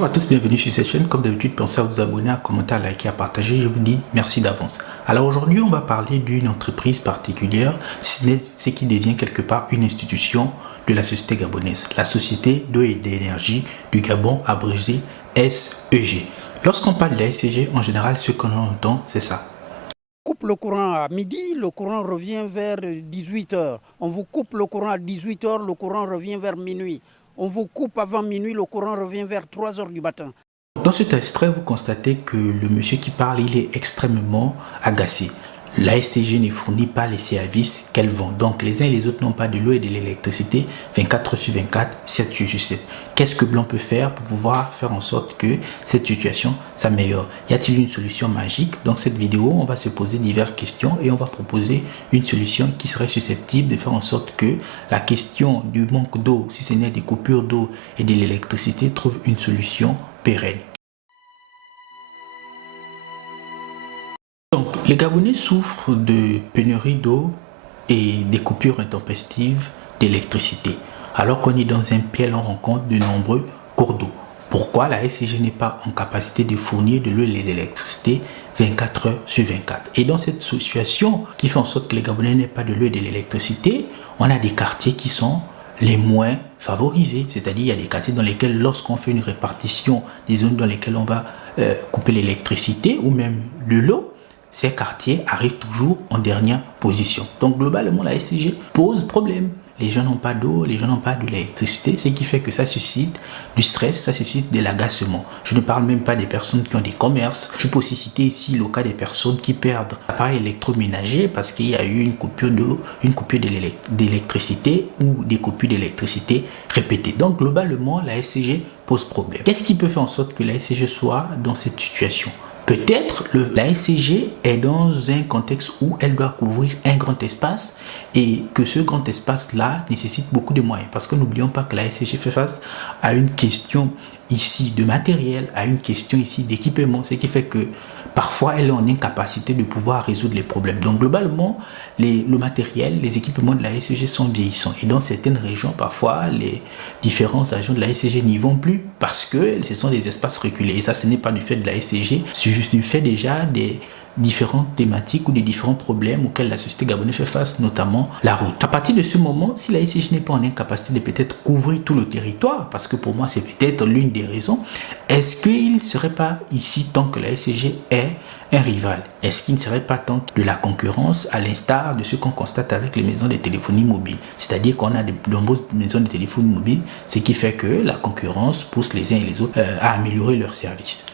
Bonjour à tous, bienvenue sur cette chaîne. Comme d'habitude, pensez à vous abonner, à commenter, à liker, à partager. Je vous dis merci d'avance. Alors aujourd'hui, on va parler d'une entreprise particulière, ce qui devient quelque part une institution de la société gabonaise. La Société d'eau et d'énergie du Gabon, abrégée SEG. Lorsqu'on parle de la SEG, en général, ce qu'on entend, c'est ça. Coupe le courant à midi, le courant revient vers 18 h. On vous coupe le courant à 18 h, le courant revient vers minuit. On vous coupe avant minuit, le courant revient vers 3 h du matin. Dans cet extrait, vous constatez que le monsieur qui parle, il est extrêmement agacé. La SCG ne fournit pas les services qu'elle vend. Donc, les uns et les autres n'ont pas de l'eau et de l'électricité 24 sur 24, 7 jours sur 7. Qu'est-ce que Blanc peut faire pour pouvoir faire en sorte que cette situation s'améliore? Y a-t-il une solution magique? Dans cette vidéo, on va se poser diverses questions et on va proposer une solution qui serait susceptible de faire en sorte que la question du manque d'eau, si ce n'est des coupures d'eau et de l'électricité, trouve une solution pérenne. Donc, les Gabonais souffrent de pénurie d'eau et des coupures intempestives d'électricité. Alors qu'on est dans un pays, on rencontre de nombreux cours d'eau. Pourquoi la SCG n'est pas en capacité de fournir de l'eau et de l'électricité 24 heures sur 24? Et dans cette situation qui fait en sorte que les Gabonais n'aient pas de l'eau et de l'électricité, on a des quartiers qui sont les moins favorisés. C'est-à-dire, il y a des quartiers dans lesquels, lorsqu'on fait une répartition des zones dans lesquelles on va couper l'électricité ou même de l'eau, ces quartiers arrivent toujours en dernière position. Donc globalement, la SCG pose problème. Les gens n'ont pas d'eau, les gens n'ont pas de l'électricité, ce qui fait que ça suscite du stress, ça suscite de l'agacement. Je ne parle même pas des personnes qui ont des commerces. Je peux aussi citer ici le cas des personnes qui perdent l'appareil électroménager parce qu'il y a eu une coupure d'eau, une coupure d'électricité ou des coupures d'électricité répétées. Donc globalement, la SCG pose problème. Qu'est-ce qui peut faire en sorte que la SCG soit dans cette situation? Peut-être la SCG est dans un contexte où elle doit couvrir un grand espace et que ce grand espace-là nécessite beaucoup de moyens. Parce que n'oublions pas que la SCG fait face à une question ici de matériel, à une question ici d'équipement, ce qui fait que parfois elle est en incapacité de pouvoir résoudre les problèmes. Donc globalement, le matériel, les équipements de la SCG sont vieillissants. Et dans certaines régions, parfois, les différents agents de la SCG n'y vont plus parce que ce sont des espaces reculés. Et ça, ce n'est pas du fait de la SCG, c'est juste du fait déjà des différentes thématiques ou des différents problèmes auxquels la société gabonaise fait face, notamment la route. À partir de ce moment, si la SCG n'est pas en incapacité de peut-être couvrir tout le territoire, parce que pour moi c'est peut-être l'une des raisons, est-ce qu'il ne serait pas ici tant que la SCG est un rival? Est-ce qu'il ne serait pas tant de la concurrence à l'instar de ce qu'on constate avec les maisons de téléphonie mobile? C'est-à-dire qu'on a de nombreuses maisons de téléphonie mobile, ce qui fait que la concurrence pousse les uns et les autres à améliorer leurs services.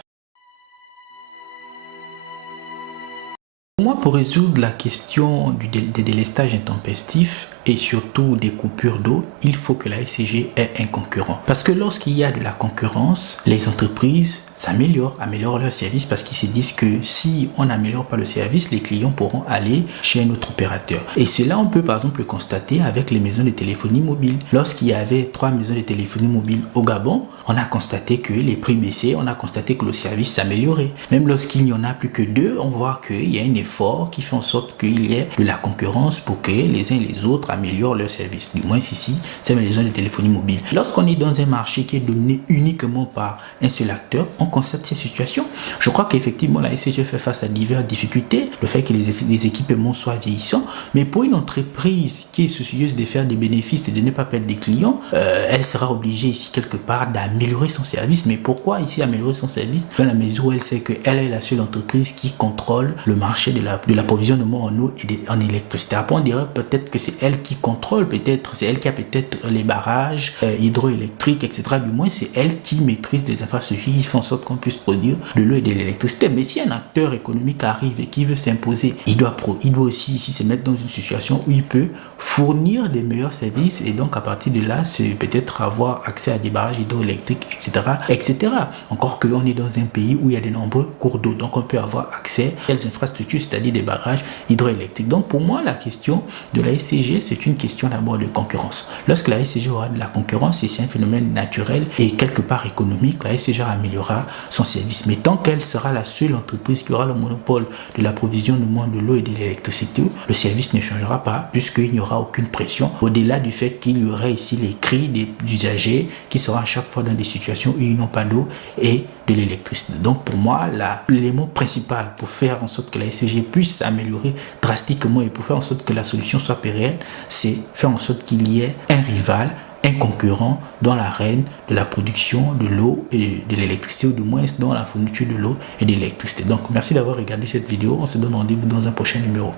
Pour résoudre la question des délestages intempestifs et surtout des coupures d'eau, il faut que la SCG ait un concurrent. Parce que lorsqu'il y a de la concurrence, les entreprises améliorent leur service parce qu'ils se disent que si on n'améliore pas le service, les clients pourront aller chez un autre opérateur. Et cela, on peut par exemple le constater avec les maisons de téléphonie mobile. Lorsqu'il y avait 3 maisons de téléphonie mobile au Gabon, on a constaté que les prix baissaient, on a constaté que le service s'améliorait. Même lorsqu'il n'y en a plus que 2, on voit qu'il y a un effort qui fait en sorte qu'il y ait de la concurrence pour que les uns et les autres améliorent leur service. Du moins ici, c'est les maisons de téléphonie mobile. Lorsqu'on est dans un marché qui est dominé uniquement par un seul acteur, on constate ces situations. Je crois qu'effectivement la SCG fait face à diverses difficultés, le fait que les équipements soient vieillissants, mais pour une entreprise qui est soucieuse de faire des bénéfices et de ne pas perdre des clients, elle sera obligée ici quelque part d'améliorer son service. Mais pourquoi ici améliorer son service? Dans la mesure où elle sait qu'elle est la seule entreprise qui contrôle le marché de l'approvisionnement en eau et en électricité. Après on dirait peut-être que c'est elle qui contrôle, peut-être c'est elle qui a peut-être les barrages hydroélectriques, etc. Du moins c'est elle qui maîtrise les infrastructures qui font en sorte qu'on puisse produire de l'eau et de l'électricité. Mais si un acteur économique arrive et qui veut s'imposer, il doit aussi ici se mettre dans une situation où il peut fournir des meilleurs services et donc à partir de là, c'est peut-être avoir accès à des barrages hydroélectriques, etc. etc. Encore qu'on est dans un pays où il y a de nombreux cours d'eau, donc on peut avoir accès à des infrastructures, c'est-à-dire des barrages hydroélectriques. Donc pour moi, la question de la SCG, c'est c'est une question d'abord de concurrence. Lorsque la SCG aura de la concurrence, et c'est un phénomène naturel et quelque part économique, la SCG améliorera son service. Mais tant qu'elle sera la seule entreprise qui aura le monopole de l'approvisionnement de l'eau et de l'électricité, le service ne changera pas puisqu'il n'y aura aucune pression. Au-delà du fait qu'il y aurait ici les cris des usagers qui seront à chaque fois dans des situations où ils n'ont pas d'eau et de l'électricité. Donc pour moi, l'élément principal pour faire en sorte que la SCG puisse s'améliorer drastiquement et pour faire en sorte que la solution soit pérenne, c'est faire en sorte qu'il y ait un rival, un concurrent dans l'arène de la production de l'eau et de l'électricité, ou du moins dans la fourniture de l'eau et de l'électricité. Donc merci d'avoir regardé cette vidéo. On se donne rendez-vous dans un prochain numéro.